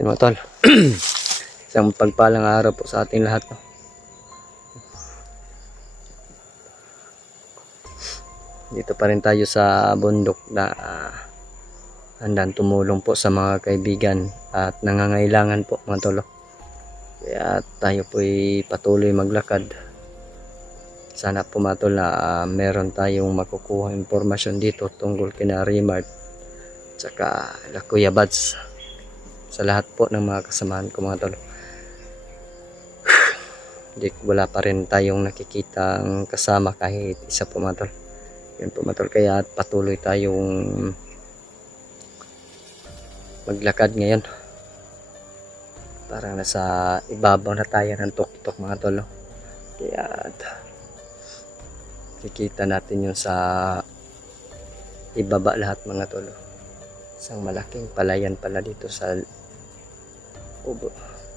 Yun mga tol. Isang pagpalang araw po sa ating lahat. No? Dito pa rin tayo sa bundok na handang tumulong po sa mga kaibigan at nangangailangan po mga tol. Kaya tayo po'y patuloy maglakad. Sana po mga tol na meron tayong makukuha impormasyon dito tungkol kina Rimart tsaka Kuya Bads sa lahat po ng mga kasamahan ko mga tol. Wala pa rin tayong nakikitang kasama kahit isa po mga tol. Yan po mga tol, kaya patuloy tayong maglakad ngayon. Parang nasa ibabaw na tayo ng tuktok mga tol. No? Kaya kikita natin yung sa ibaba lahat mga tol. Isang malaking palayan pala dito sa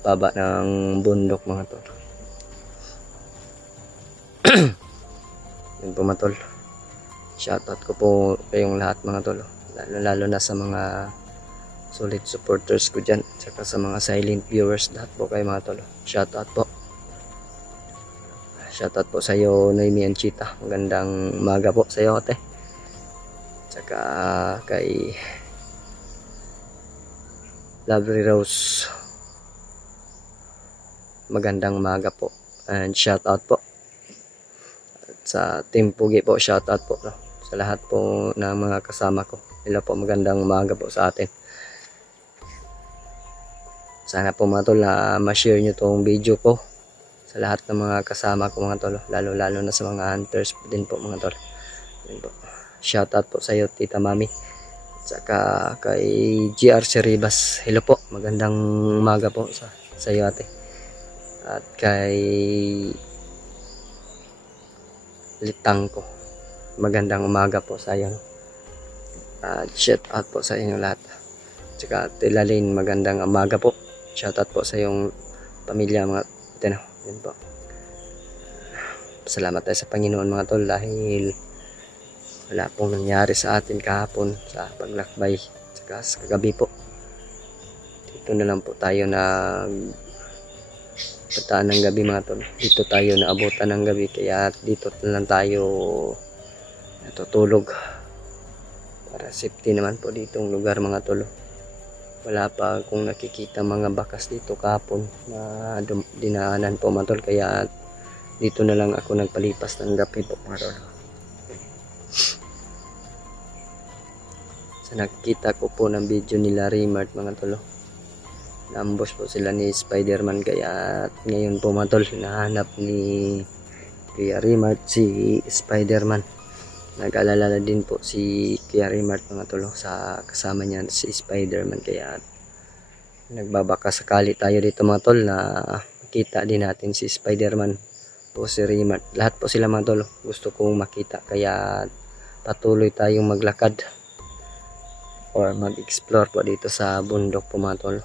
baba ng bundok mga tol. Yun po mga tol. Shoutout ko po kayong lahat mga tol. Lalo na sa mga solid supporters ko dyan. Tsaka sa mga silent viewers. Lahat po kayo mga tol. Shoutout po. Shoutout po sa iyo Noemi and Chita. Magandang umaga po sa iyo ate. Tsaka kay Lovely Rose. Magandang umaga po. And shoutout po. At sa Team Pugi po. Shoutout po. No? Sa lahat po ng mga kasama ko. Hello po. Magandang umaga po sa atin. Sana po mga tol na ma-share nyo tong video ko sa lahat ng mga kasama ko mga tol, lalo na sa mga hunters din po mga tol. Shoutout po sa iyo Tita Mami, at saka kay GR Ceribas. Hello po, magandang umaga po sa iyo ate. At kay Litang ko, magandang umaga po sa iyo. At shoutout po sa inyo lahat. At saka Tilalin, magandang umaga po. Shoutout po sa iyong pamilya mga tino. Yan po. Salamat tayo sa Panginoon mga tol dahil wala pong nangyari sa atin kahapon sa paglakbay. Saka sa kagabi po. Dito na lang po tayo pataan ng gabi mga tol. Dito tayo naabutan ng gabi kaya dito na lang tayo natutulog. Para safety naman po ditong lugar mga tol. Wala pa akong nakikita mga bakas dito kahapon na dinaanan po mga tol, kaya dito na lang ako nagpalipas ng gabi po mga tol. Sa nakikita ko po ng video nila Rimart mga tol, naambos po sila ni Spider-Man, kaya ngayon po mga tol hinahanap ni Kuya Rimart si Spider-Man. Nag-alala din po si Kuya Rimart mga tol sa kasama niya si Spider-Man, kaya nagbabaka sakali tayo dito mga tol na makita din natin si Spider-Man o si Rimart. Lahat po sila mga tol gusto kong makita, kaya patuloy tayong maglakad or mag-explore po dito sa bundok po mga tol.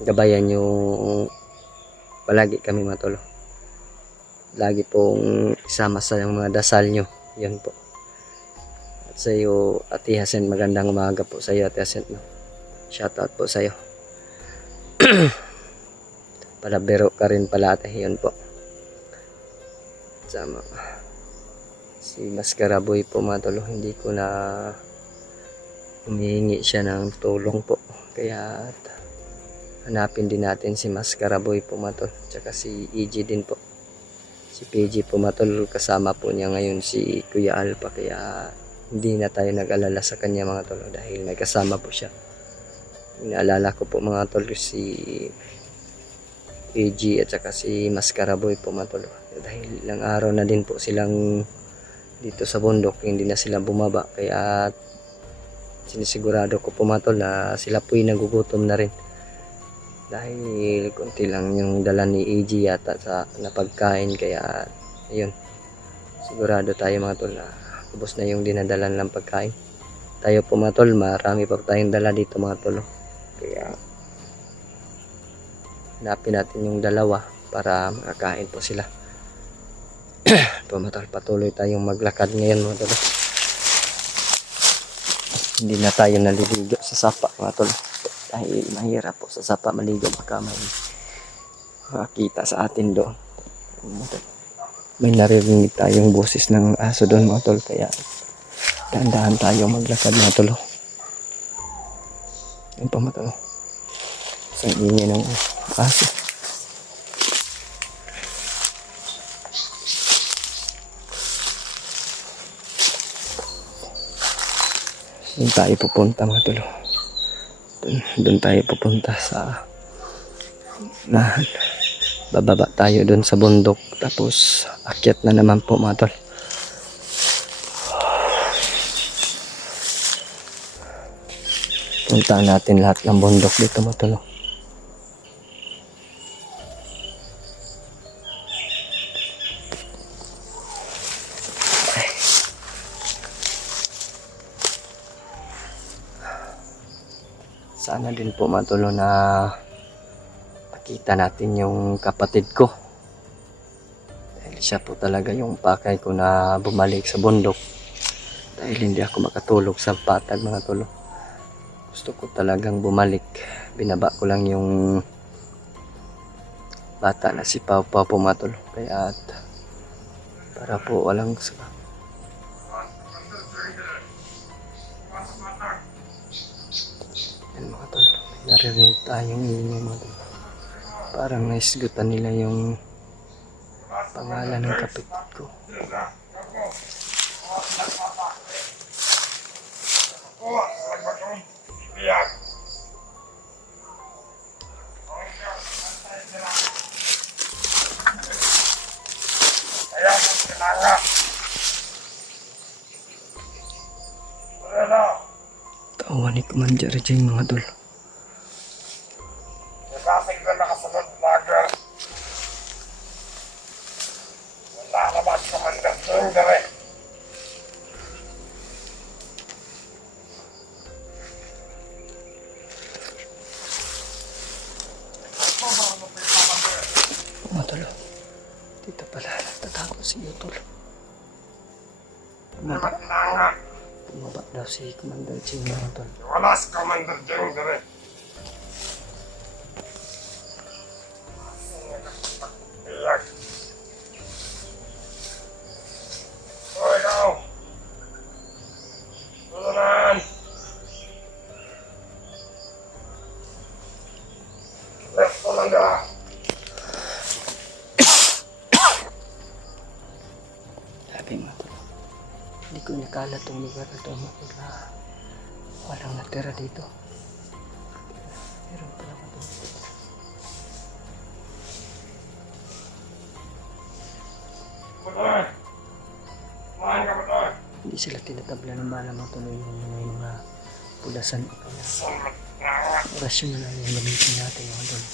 Gabayan nyo palagi kami mga tol. Lagi pong isama sa mga dasal nyo. Yan po. At sa iyo, Ate Hasen, magandang umaga po sa iyo, Ate Hasen. No? Shoutout po sa iyo. Palabero ka rin pala, Ate. Yan po. Sama. Si Maskaraboy po mga tolo. Hindi ko na humihingi siya ng tulong po. Kaya hanapin din natin si Maskaraboy po mga tolo. Tsaka si EG din po. Si PG po matol, kasama po niya ngayon si Kuya Alpha, kaya hindi na tayo nag-alala sa kanya mga tol dahil may kasama po siya. Inaalala ko po mga tol si PG at saka si Maskaraboy po mga tol dahil ilang araw na din po silang dito sa bundok, hindi na sila bumaba, kaya sinisigurado ko po mga tol na sila po'y nagugutom na rin. Dahil konti lang yung dala ni EG yata sa napagkain, kaya ayun, sigurado tayo mga tol na ubos na yung dinadala ng pagkain. Tayo po mga tol, marami pa tayong dala dito mga tol, kaya hanapin natin yung dalawa para makakain po sila. Po mga tol, patuloy tayong maglakad ngayon mga tol. Hindi na tayo naliligo sa sapa mga tol. dahil mahirap po sa sapa maligo, baka may makita sa atin doon. May naririnig tayong boses ng aso doon mga tol, kaya dahan-dahan tayo maglakad mga tol. Yan pa mga tol, sa ingay ng aso. Doon tayo pupunta mga tol. Doon tayo pupunta sa nahan. Bababa tayo doon sa bundok, tapos akyat na naman po mga tol. Punta natin lahat ng bundok dito mga tol. Sana din po mga tol na makita natin yung kapatid ko. Dahil siya po talaga yung pakay ko na bumalik sa bundok. Dahil hindi ako makatulog sa patag mga tol. Gusto ko talagang bumalik. Binaba ko lang yung bata na si Pau Pau po mga tol. Kaya para po walang yan mga tol. Naririnig tayong ingay mga tol. Parang naisgutan nila yung pangalan ng kapatid ko. Tawan ni Commander Jing mga tol. Mga tol, dito pala nagtatako si Utol. Bumaba daw si Commander Jing mga tol. Wala si Commander Jing dire. Iyak. Hoy ikaw. Tulunan. Left Commander. Sabi mga tol, hindi ko nakala itong lugar na ito mga tol, na walang natira dito. Meron pala mga tol. Betul. Mahan ka betul. Hindi sila tinatabla ng bala mga tol, yung mga pulasan. Selamat nyawa. Orasyon na lang yung gamitin natin mga tol.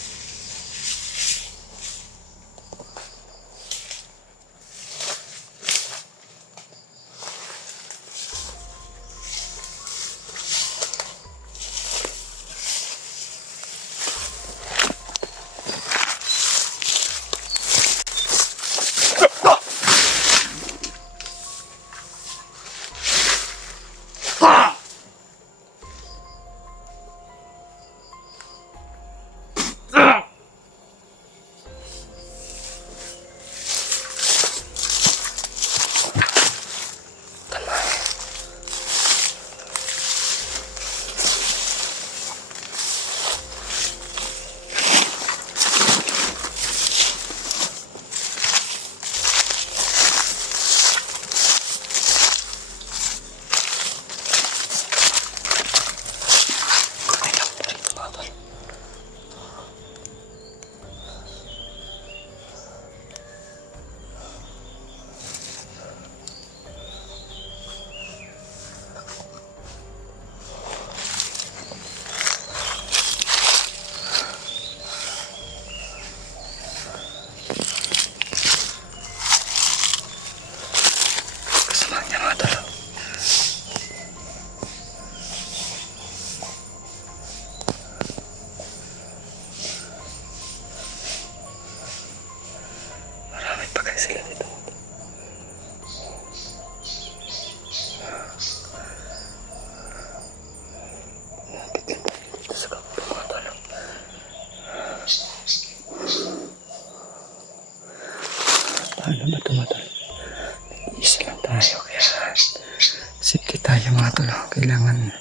Safety tayo mga tol. Kailangan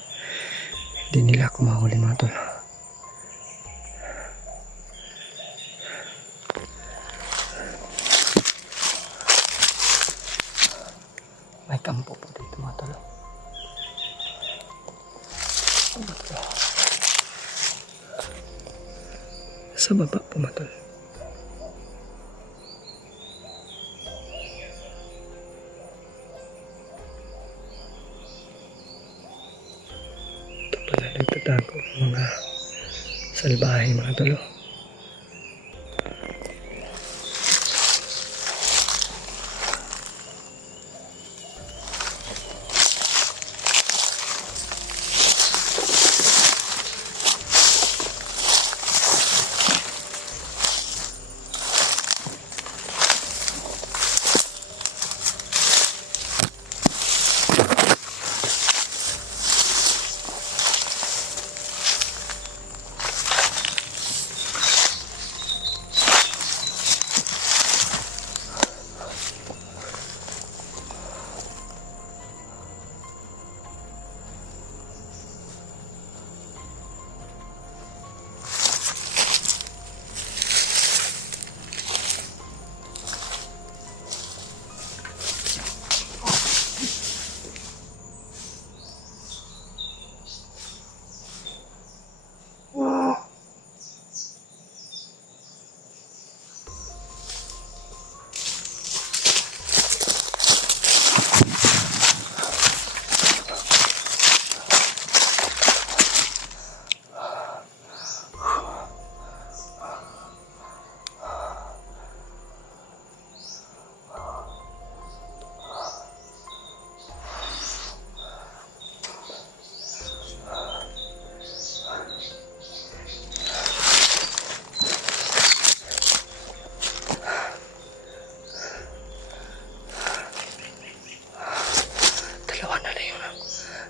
hindi nila ako mahuli mga tol. May kampo po dito mga tol. Sa baba po mga tol. Ito pala nagtatago ang mga salbahe mga tol.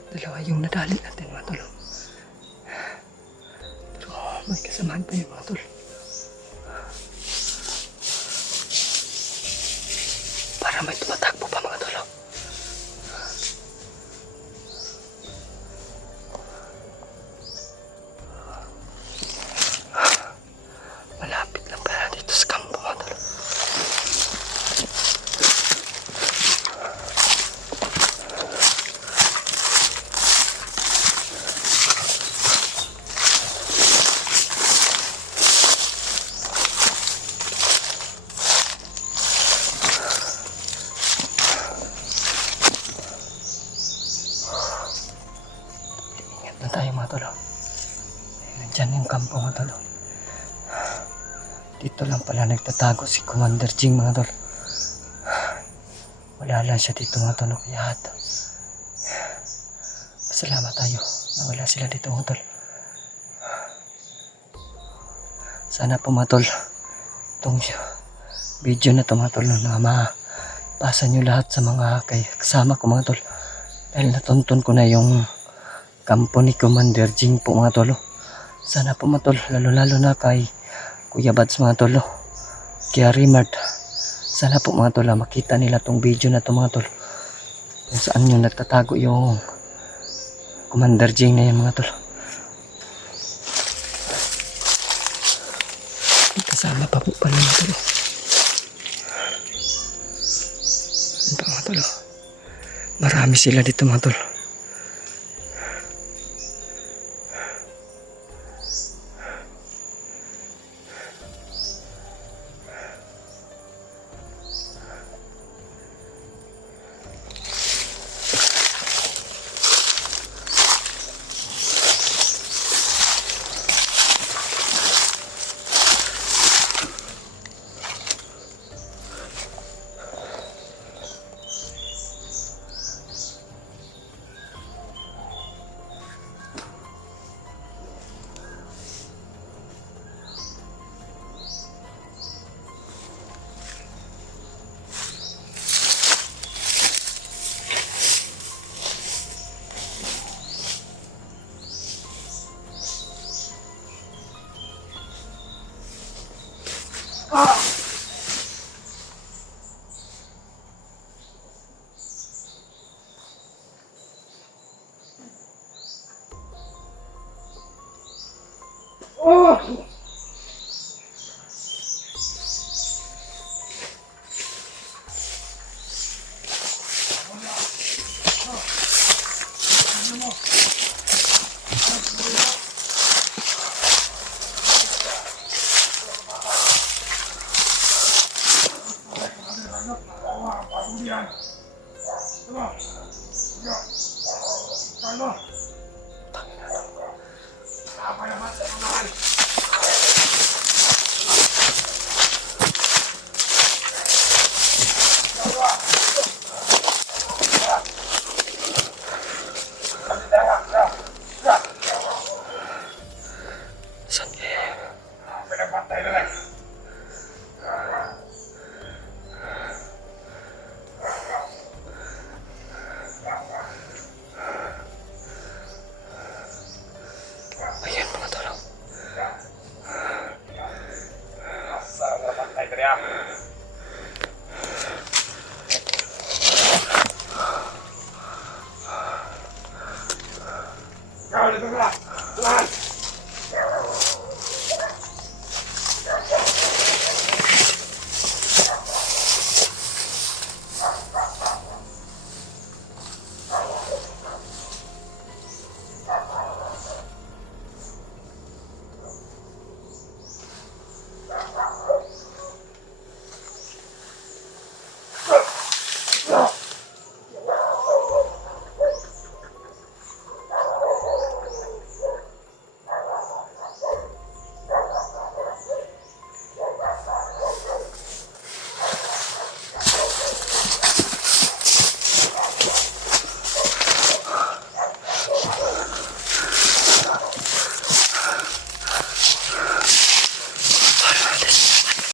Dalawa yung nadali natin mga tol. Pero may kasamahan pa yung mga tol. Para may tumatakbo pa mga tol. Malapit lang pala dito sa kampo mga tol. Na tayo mga tol. Nandyan yung kampo mga tol. Dito lang pala nagtatago si Commander Jing mga tol. Wala lang siya dito mga tol. Kaya pasalamat tayo na wala sila dito mga tol. Sana po mga tol, itong video na ito mga tol, na mapasa nyo lahat sa mga kasama ko mga tol. Dahil natuntun ko na yung kampo ni Commander Jing po mga tolo. Sana po mga tol, lalo na kay Kuya Bads mga tolo, kaya Rimart, sana po mga tol makita nila tong video na to mga tol, kung saan yung nagtatago yung Commander Jing na yan mga tol. Kasama pa po pala mga tol. Ano mga tol, marami sila dito mga tol. Saan kaya? Pinapatay na lang. Ayan mga tol. Sana patay ka rin. Kau dito ka. Tuhan.